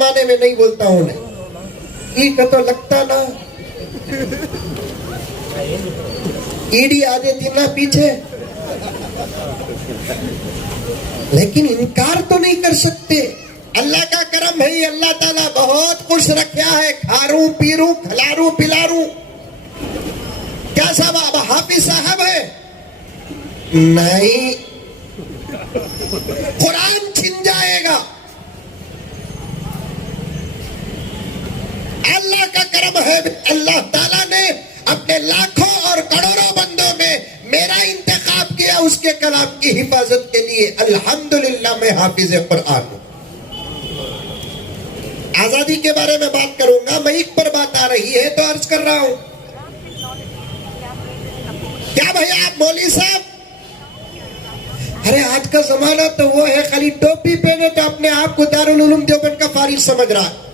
زمانے میں نہیں بولتا ہوں ای کا تو لگتا نا ایڈی آ دیتی نا پیچھے، لیکن انکار تو نہیں کر سکتے۔ اللہ کا کرم ہے، اللہ تعالیٰ بہت خوش رکھا ہے، کھاروں پیروں کھلاروں پلاروں۔ کیا صاحب اب حافظ صاحب ہے؟ نہیں، قرآن چھن جائے گا۔ اللہ کا کرم ہے، اللہ تعالیٰ نے اپنے لاکھوں اور کروڑوں بندوں میں میرا انتخاب کیا اس کے کلام کی حفاظت کے لیے۔ الحمدللہ میں حافظ قرآن ہوں۔ آزادی کے بارے میں بات کروں گا، مائک پر بات آ رہی ہے تو عرض کر رہا ہوں۔ کیا بھائی آپ مولوی صاحب؟ ارے آج کا زمانہ تو وہ ہے، خالی ٹوپی پہنے تو اپنے آپ کو دارالعلوم دیوبند کا فارغ سمجھ رہا ہے۔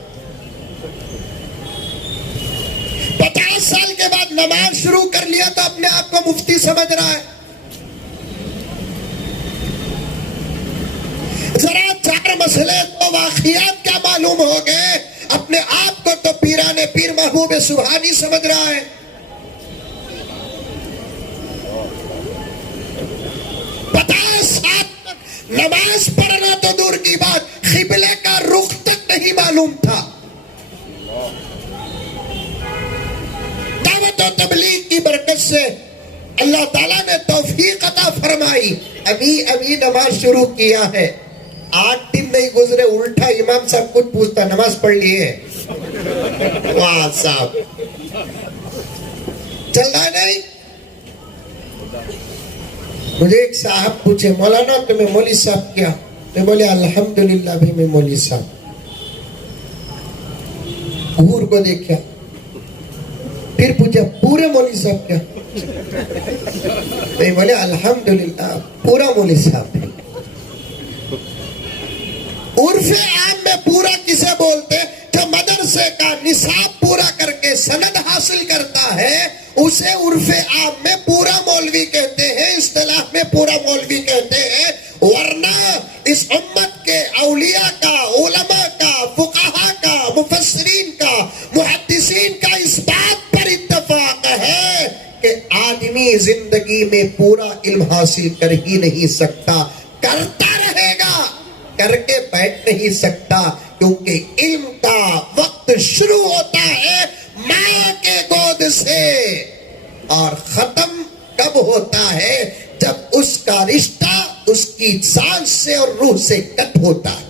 50 سال کے بعد نماز شروع کر لیا تو اپنے آپ کو مفتی سمجھ رہا ہے۔ ذرا 4 مسئلے تو واقعات کیا معلوم ہو گئے، اپنے آپ کو تو پیران پیر محبوب سبحانی سمجھ رہا ہے۔ 50 سال تک نماز پڑھنا تو دور کی بات، قبلے کا رخ تک نہیں معلوم تھا۔ دعوت و تبلیغ کی برکت سے اللہ تعالیٰ نے توفیق عطا فرمائی، ابھی نماز شروع کیا ہے۔ 8 دن نہیں گزرے الٹا امام صاحب کچھ پوچھتا، نماز پڑھ لیے؟ واہ صاحب، چل رہا نہیں؟ مجھے ایک صاحب پوچھے، مولانا تمہیں مولوی صاحب کیا؟ میں بولے الحمدللہ بھی میں مولوی صاحب۔ گور کو دیکھا، پھر پوچھا پورے مولوی صاحب کیا؟ میں بولے الحمدللہ پورا مولوی صاحب ہے۔ عرف عام میں پورا کسے بولتے؟ جو مدرسے کا نصاب پورا کر کے سند حاصل کرتا ہے اسے عرف عام میں پورا مولوی کہتے ہیں، اصطلاح میں پورا مولوی کہتے ہیں۔ ورنہ اس امت کے اولیاء کا، علماء کا، فقہاء کا، مفسرین کا، محدثین کا اس بات پر اتفاق ہے کہ آدمی زندگی میں پورا علم حاصل کر ہی نہیں سکتا، کرتا رہے گا، کر کے بیٹھ نہیں سکتا، کیونکہ علم کا وقت شروع ہوتا ہے ماں کے گود سے، اور ختم کب ہوتا ہے؟ جب اس کا رشتہ اس کی سانس سے اور روح سے کٹ ہوتا ہے۔